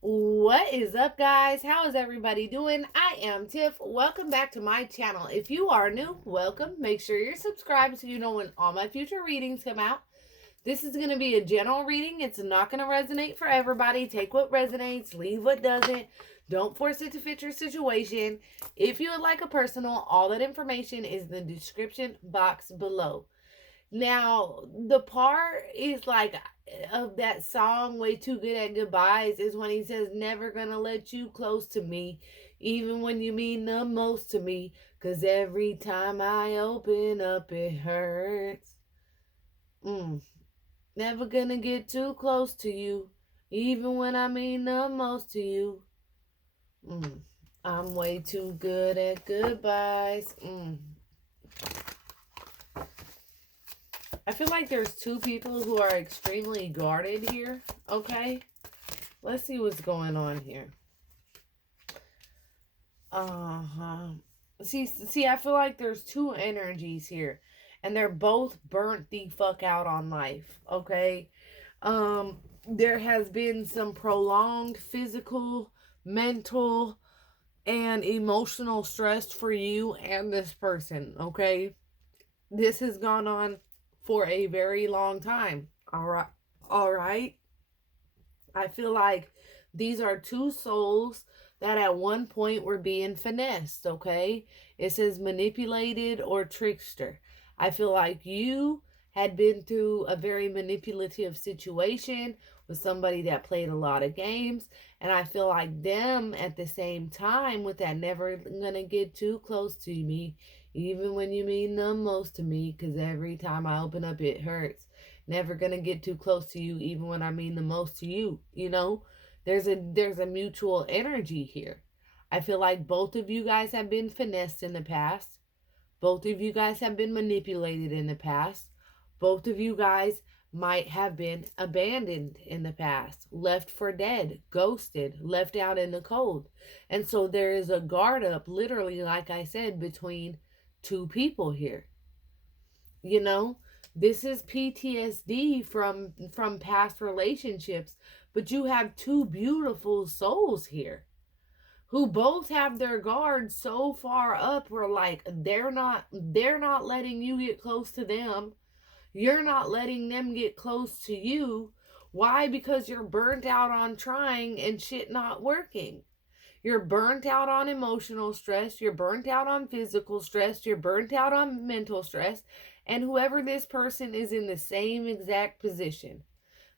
What is up, guys? How is everybody doing? I am Tiff. Welcome back to my channel. If you are new, welcome. Make sure you're subscribed so you know when all my future readings come out. This is going to be a general reading. It's not going to resonate for everybody. Take what resonates, leave what doesn't. Don't force it to fit your situation. If you would like a personal, all that information is in the description box below. Now, the part is like of that song, Way Too Good at Goodbyes, is when he says, Never gonna let you close to me, even when you mean the most to me, 'cause every time I open up, it hurts. Mm. Never gonna get too close to you, even when I mean the most to you. Mm. I'm way too good at goodbyes. I feel like there's two people who are extremely guarded here, okay? Let's see what's going on here. Uh-huh. See, I feel like there's two energies here, and they're both burnt the fuck out on life, okay? There has been some prolonged physical, mental, and emotional stress for you and this person, okay? This has gone on for a very long time. All right. I feel like these are two souls that at one point were being finessed, okay? It says manipulated or trickster. I feel like you had been through a very manipulative situation with somebody that played a lot of games, and I feel like them at the same time with that never gonna get too close to me, even when you mean the most to me, because every time I open up it hurts. Never gonna get too close to you, even when I mean the most to you. There's a mutual energy here. I feel like both of you guys have been finessed in the past. Both of you guys have been manipulated in the past. Both of you guys might have been abandoned in the past, left for dead, ghosted, left out in the cold. And so there is a guard up, literally, like I said, between two people here. You know, this is PTSD from past relationships, but you have two beautiful souls here who both have their guards so far up where like they're not letting you get close to them. You're not letting them get close to you. Why? Because you're burnt out on trying and shit not working. You're burnt out on emotional stress. You're burnt out on physical stress. You're burnt out on mental stress. And whoever this person is in the same exact position.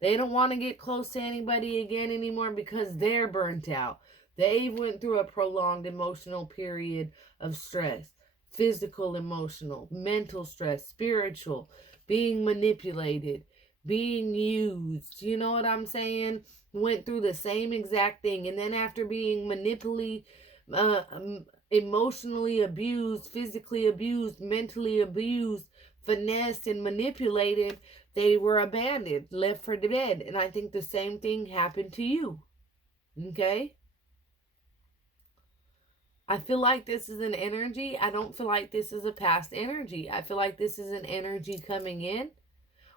They don't want to get close to anybody again anymore because they're burnt out. They went through a prolonged emotional period of stress. Physical, emotional, mental stress, spiritual, being manipulated, being used. You know what I'm saying? Went through the same exact thing. And then after being uh, emotionally abused, physically abused, mentally abused, finessed, and manipulated, they were abandoned, left for dead. And I think the same thing happened to you. Okay? I feel like this is an energy. I don't feel like this is a past energy. I feel like this is an energy coming in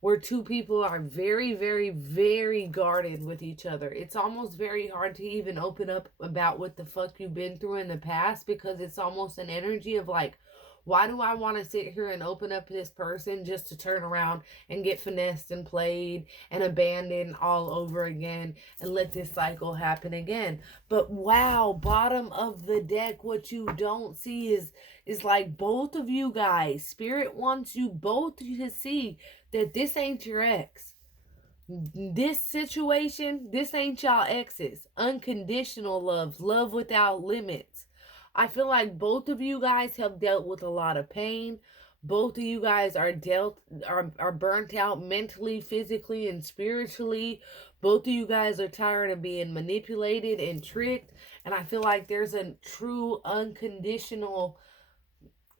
where two people are very, very, very guarded with each other. It's almost very hard to even open up about what the fuck you've been through in the past because it's almost an energy of like, why do I want to sit here and open up to this person just to turn around and get finessed and played and abandoned all over again and let this cycle happen again? But wow, bottom of the deck, what you don't see is like both of you guys, spirit wants you both to see that this ain't your ex. This situation, this ain't y'all exes. Unconditional love, love without limits. I feel like both of you guys have dealt with a lot of pain. Both of you guys are burnt out mentally, physically, and spiritually. Both of you guys are tired of being manipulated and tricked. And I feel like there's a true unconditional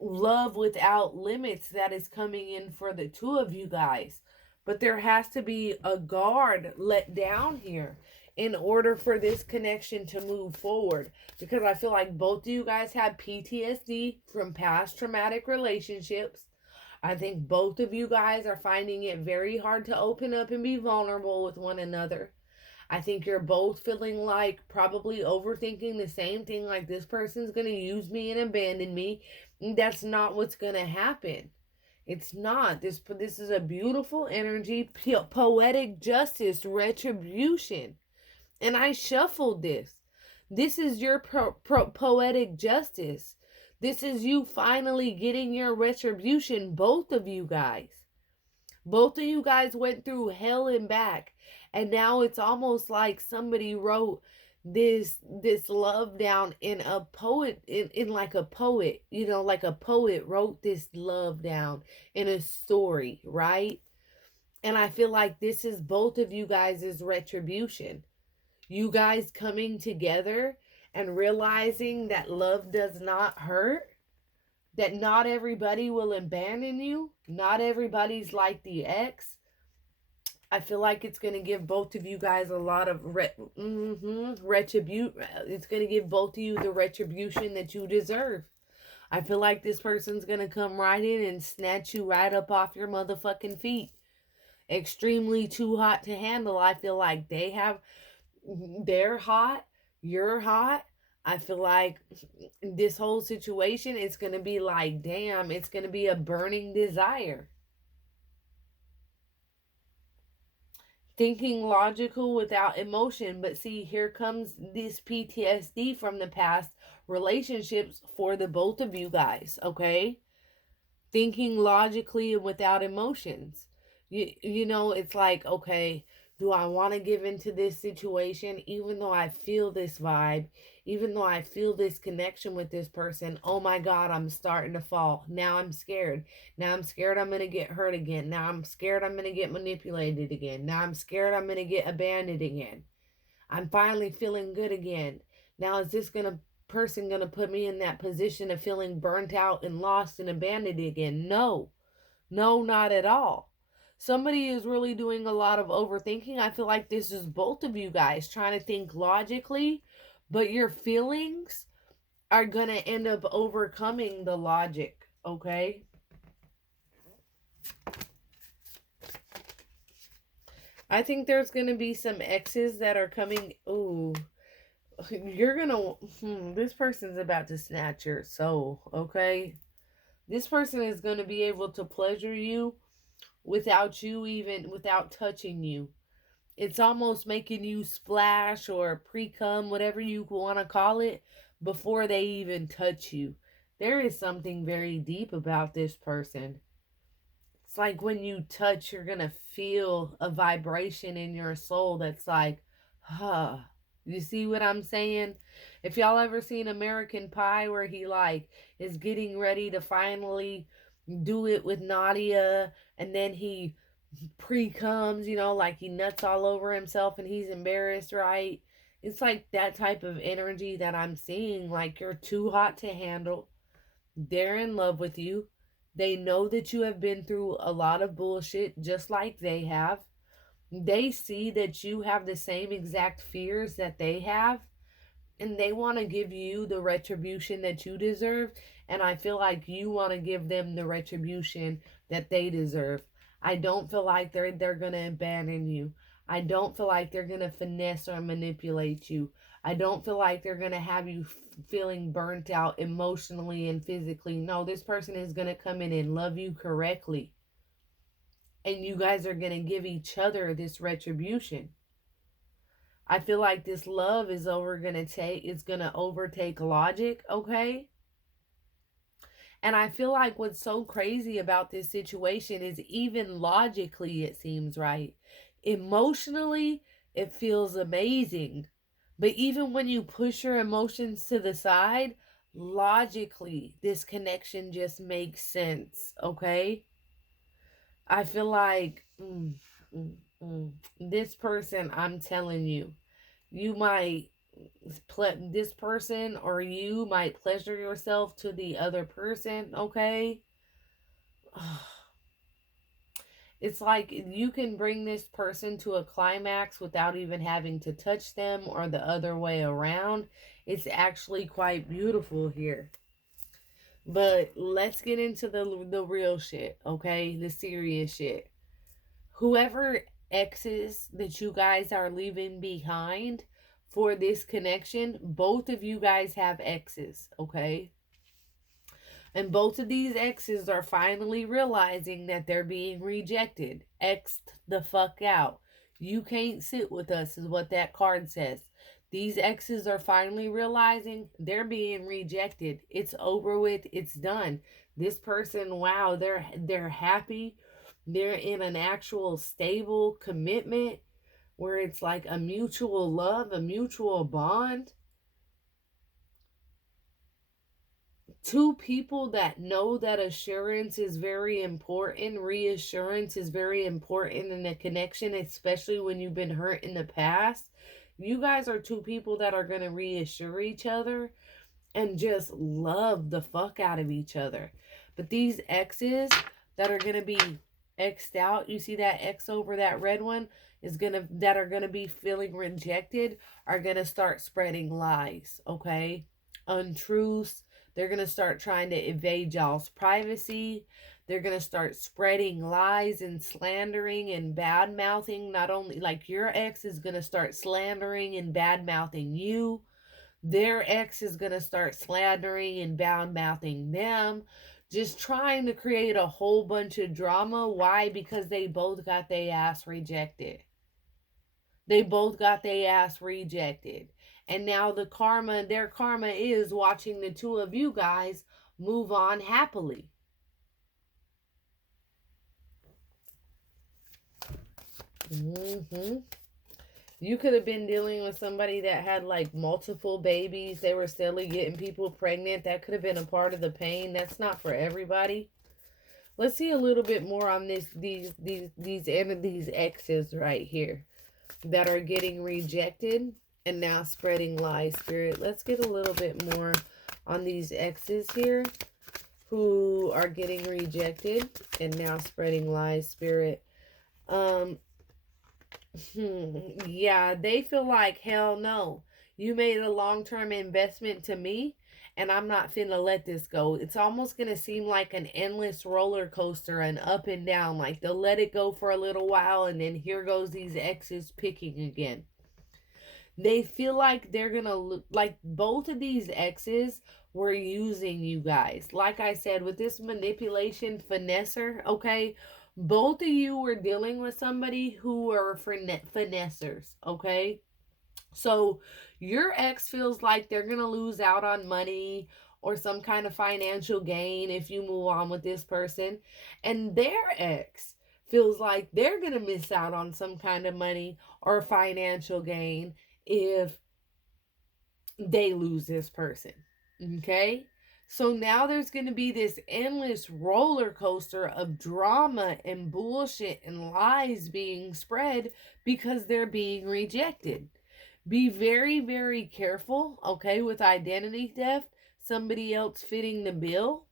love without limits that is coming in for the two of you guys. But there has to be a guard let down here in order for this connection to move forward. Because I feel like both of you guys have PTSD from past traumatic relationships. I think both of you guys are finding it very hard to open up and be vulnerable with one another. I think you're both feeling like probably overthinking the same thing, like this person's going to use me and abandon me. That's not what's going to happen. It's not. This is a beautiful energy, poetic justice, retribution. And I shuffled this. This is your poetic justice. This is you finally getting your retribution, both of you guys. Both of you guys went through hell and back. And now it's almost like somebody wrote this love down in a poet, in like a poet, you know, like a poet wrote this love down in a story, right? And I feel like this is both of you guys' retribution. You guys coming together and realizing that love does not hurt, that not everybody will abandon you, not everybody's like the ex. I feel like it's going to give both of you guys a lot of retribution. It's going to give both of you the retribution that you deserve. I feel like this person's going to come right in and snatch you right up off your motherfucking feet. Extremely too hot to handle. I feel like they're hot, you're hot. I feel like this whole situation is going to be like, damn, it's going to be a burning desire. Thinking logical without emotion. But see, here comes this PTSD from the past relationships for the both of you guys, okay? Thinking logically and without emotions. You know, it's like, okay, do I want to give into this situation even though I feel this vibe, even though I feel this connection with this person? Oh my God, I'm starting to fall. Now I'm scared. Now I'm scared I'm going to get hurt again. Now I'm scared I'm going to get manipulated again. Now I'm scared I'm going to get abandoned again. I'm finally feeling good again. Now is this person going to put me in that position of feeling burnt out and lost and abandoned again? No. No, not at all. Somebody is really doing a lot of overthinking. I feel like this is both of you guys trying to think logically, but your feelings are going to end up overcoming the logic, okay? I think there's going to be some exes that are coming. Ooh, you're going to, this person's about to snatch your soul, okay? This person is going to be able to pleasure you without touching you. It's almost making you splash or pre-cum, whatever you want to call it, before they even touch you. There is something very deep about this person. It's like when you touch, you're going to feel a vibration in your soul that's like, huh. You see what I'm saying? If y'all ever seen American Pie where he like is getting ready to finally do it with Nadia and then he pre-comes, you know, like he nuts all over himself and he's embarrassed, right? It's like that type of energy that I'm seeing. Like you're too hot to handle. They're in love with you. They know that you have been through a lot of bullshit just like they have. They see that you have the same exact fears that they have, and they want to give you the retribution that you deserve. And I feel like you want to give them the retribution that they deserve. I don't feel like they're going to abandon you. I don't feel like they're going to finesse or manipulate you. I don't feel like they're going to have you feeling burnt out emotionally and physically. No, this person is going to come in and love you correctly. And you guys are going to give each other this retribution. I feel like this love is going to overtake logic, okay? And I feel like what's so crazy about this situation is even logically it seems right. Emotionally, it feels amazing. But even when you push your emotions to the side, logically, this connection just makes sense, okay? I feel like this person, I'm telling you, you might this person or you might pleasure yourself to the other person, okay? It's like you can bring this person to a climax without even having to touch them or the other way around. It's actually quite beautiful here. But let's get into the real shit, okay? The serious shit. Whoever exes that you guys are leaving behind for this connection. Both of you guys have exes, okay? And both of these exes are finally realizing that they're being rejected. X'd the fuck out. You can't sit with us, is what that card says. These exes are finally realizing they're being rejected. It's over with. It's done. This person, wow, they're happy. They're in an actual stable commitment where it's like a mutual love, a mutual bond. Two people that know that assurance is very important, reassurance is very important in a connection, especially when you've been hurt in the past. You guys are two people that are going to reassure each other and just love the fuck out of each other. But these exes that are going to be x'd out, you see that X over that red one, that are going to be feeling rejected, are going to start spreading lies, okay? Untruths. They're going to start trying to evade y'all's privacy. They're going to start spreading lies and slandering and bad mouthing. Not only, like, your ex is going to start slandering and bad mouthing you, their ex is going to start slandering and bad mouthing them, just trying to create a whole bunch of drama. Why? Because they both got their ass rejected. They both got their ass rejected. And now their karma is watching the two of you guys move on happily. Mm-hmm. You could have been dealing with somebody that had like multiple babies. They were steadily getting people pregnant. That could have been a part of the pain. That's not for everybody. Let's see a little bit more on these exes right here that are getting rejected and now spreading lies, Spirit. Let's get a little bit more on these exes here who are getting rejected and now spreading lies, Spirit. Yeah, they feel like, hell no. You made a long-term investment to me, and I'm not finna let this go. It's almost gonna seem like an endless roller coaster and up and down. Like they'll let it go for a little while, and then here goes these exes picking again. They feel like they're gonna, like, both of these exes were using you guys. Like I said, with this manipulation finesser, okay? Both of you were dealing with somebody who were finessers, okay? So your ex feels like they're gonna lose out on money or some kind of financial gain if you move on with this person, and their ex feels like they're gonna miss out on some kind of money or financial gain if they lose this person. Okay? So now there's going to be this endless roller coaster of drama and bullshit and lies being spread because they're being rejected. Be very, very careful, okay, with identity theft, somebody else fitting the bill.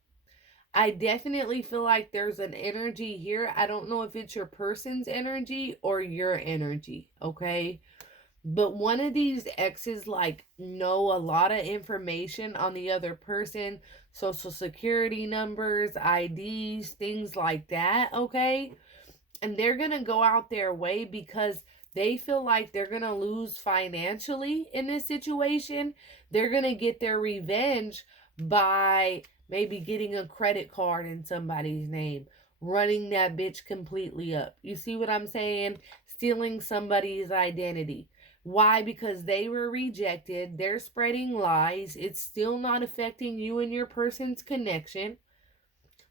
I definitely feel like there's an energy here. I don't know if it's your person's energy or your energy, okay? But one of these exes like know a lot of information on the other person, social security numbers, IDs, things like that, okay? And they're going to go out their way because they feel like they're going to lose financially in this situation. They're going to get their revenge by maybe getting a credit card in somebody's name, running that bitch completely up. You see what I'm saying? Stealing somebody's identity. Why? Because they were rejected. They're spreading lies. It's still not affecting you and your person's connection.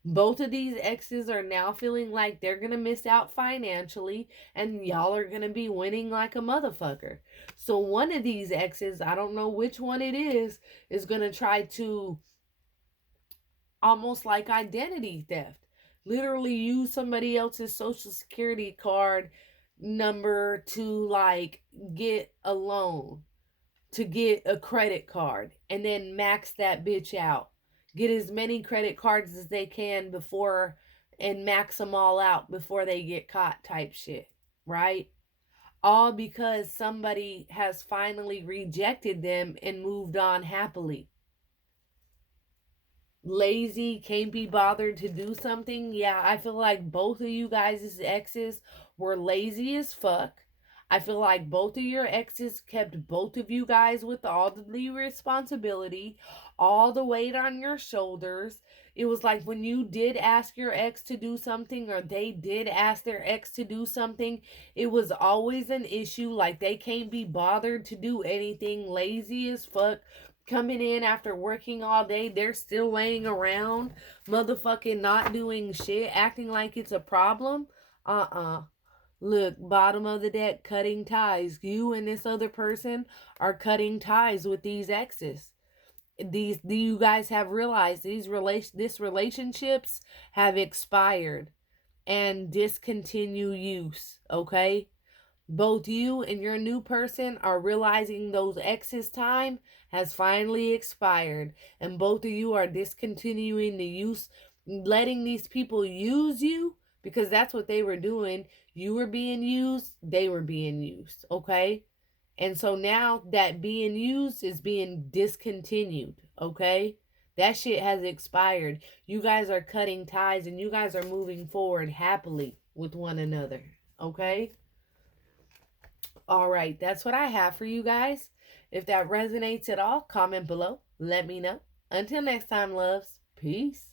Both of these exes are now feeling like they're going to miss out financially, and y'all are going to be winning like a motherfucker. So one of these exes, I don't know which one it is going to try to, almost like identity theft, literally use somebody else's social security card number to like get a loan, to get a credit card, and then max that bitch out. Get as many credit cards as they can before, and max them all out before they get caught, type shit, right? All because somebody has finally rejected them and moved on happily. lazy, can't be bothered to do something. Yeah, I feel like both of you guys' exes were lazy as fuck. I feel like both of your exes kept both of you guys with all the responsibility, all the weight on your shoulders. It was like when you did ask your ex to do something, or they did ask their ex to do something, it was always an issue. Like they can't be bothered to do anything, lazy as fuck, coming in after working all day, they're still laying around, motherfucking not doing shit, acting like it's a problem. Look, bottom of the deck, cutting ties. You and this other person are cutting ties with these exes. You guys have realized this relationships have expired and discontinue use, okay? Both you and your new person are realizing those exes' time has finally expired, and both of you are discontinuing the use, letting these people use you, because that's what they were doing. You were being used, they were being used, okay? And so now that being used is being discontinued, okay? That shit has expired. You guys are cutting ties and you guys are moving forward happily with one another, okay? All right, that's what I have for you guys. If that resonates at all, comment below. Let me know. Until next time, loves. Peace.